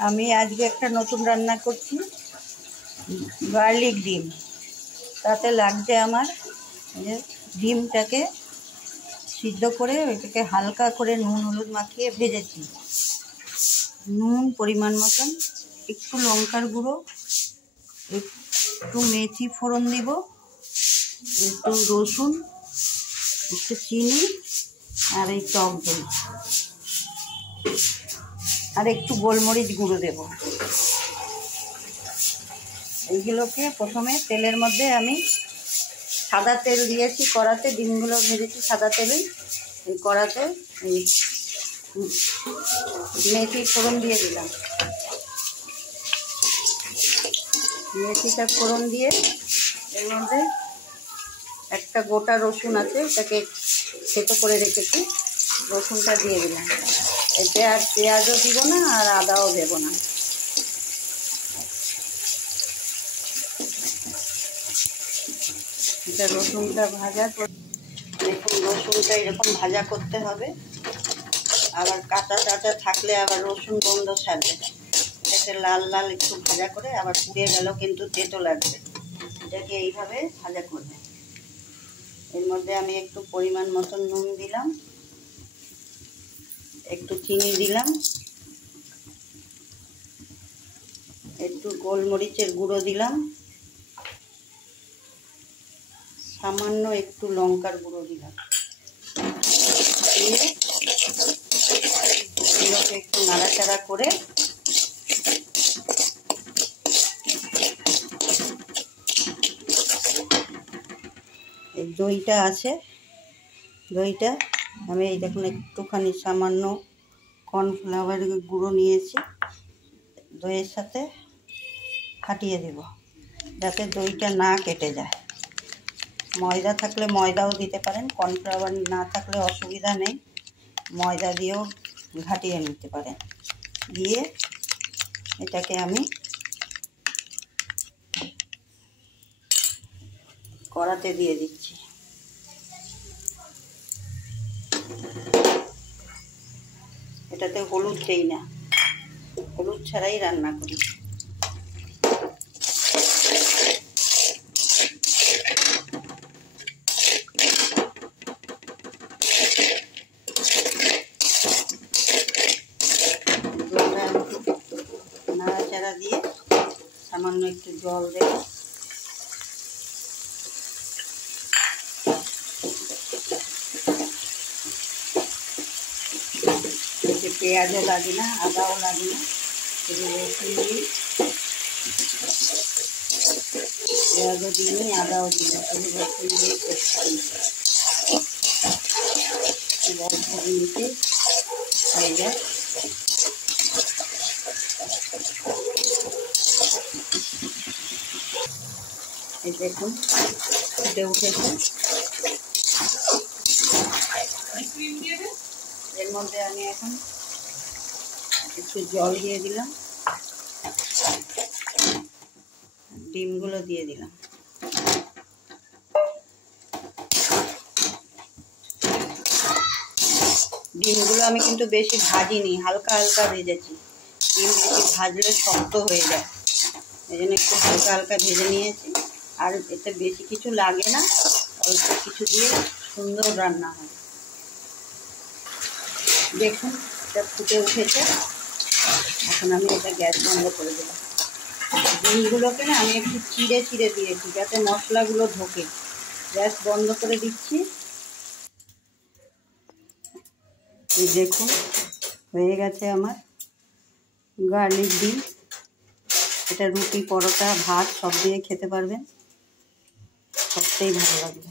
আমি আজকে একটা নতুন রান্না করছি, গার্লিক ডিম। তাতে লাগছে আমার ডিমটাকে সিদ্ধ করে ওইটাকে হালকা করে নুন হলুদ মাখিয়ে ভেজেছি। নুন পরিমাণ মতন, একটু লঙ্কার গুঁড়ো, একটু মেথি ফোড়ন দিব, একটু রসুন, একটু চিনি আর এই টক দই আর একটু গোলমরিচ গুঁড়ো দেব। এইগুলোকে প্রথমে তেলের মধ্যে আমি সাদা তেল দিয়েছি কড়াতে, ডিমগুলো ভেজেছি সাদা তেলেই। এই কড়াতে এই মেথি ফোড়ন দিয়ে দিলাম। মেথিটা ফোড়ন দিয়ে এর মধ্যে একটা গোটা রসুন আছে, এটাকে থেতো করে রেখেছি, রসুনটা দিয়ে দিলাম। এতে আর পেঁয়াজও দিব না আর আদাও দেব না। এটা রসুনটা ভাজা, দেখুন রসুনটা এরকম ভাজা করতে হবে। আবার কাঁচা কাঁচা থাকলে আবার রসুন গন্ধ ছাড়বে। এটাকে লাল লাল একটু ভাজা করে, আবার পুড়ে গেলেও কিন্তু তেতো লাগবে। এটাকে এইভাবে ভাজা করবে। এর মধ্যে আমি একটু পরিমাণ মতন নুন দিলাম, একটু চিনি দিলাম, একটু গোলমরিচের গুঁড়ো দিলাম, সামান্য একটু লঙ্কার গুঁড়ো দিলাম। দিয়ে এগুলোকে একটু নাড়াচাড়া করে এই দইটা আছে, দইটা আমি এই দেখুন একটুখানি সামান্য কর্নফ্লাওয়ারের গুঁড়ো নিয়েছি, দইয়ের সাথে ফাটিয়ে দেব যাতে দইটা না কেটে যায়। ময়দা থাকলে ময়দাও দিতে পারেন, কর্নফ্লাওয়ার না থাকলে অসুবিধা নেই, ময়দা দিয়েও ঘাটিয়ে নিতে পারেন। দিয়ে এটাকে আমি কড়াতে দিয়ে দিচ্ছি। এটাতে হলুদ দেই না, হলুদ ছাড়াই রান্না করি। নাড়াচাড়া দিয়ে সামান্য একটু জল দেব। এতে পেঁয়াজও লাগে না, আদাও লাগে না, শুধু রসুন দিই, পেঁয়াজও দিই, আদাও দিই, শুধু রসুন দিয়ে করছি। অল্প মিনিটে হয়ে যায়। এই দেখুন ফুটে উঠেছে। এর মধ্যে আমি এখন একটু জল দিয়ে দিলাম, ডিমগুলো দিয়ে দিলাম। ডিমগুলো আমি কিন্তু বেশি ভাজিনি, হালকা হালকা ভেজেছি। ডিম বেশি ভাজলে শক্ত হয়ে যায়, এই জন্য একটু হালকা হালকা ভেজে নিয়েছি। আর এতে বেশি কিছু লাগে না, অল্প কিছু দিয়ে সুন্দর রান্না হয়। দেখুন এটা ফুটে উঠেছে, এখন আমি এটা গ্যাস বন্ধ করে দিলাম। ডিমগুলোকে না আমি একটু চিড়ে চিড়ে দিয়েছি যাতে মশলাগুলো ঢোকে। গ্যাস বন্ধ করে দিচ্ছি। এই দেখুন হয়ে গেছে আমার গার্লিক ডিম। এটা রুটি, পরোটা, ভাত সব দিয়ে খেতে পারবেন, সবটাই ভালো লাগবে।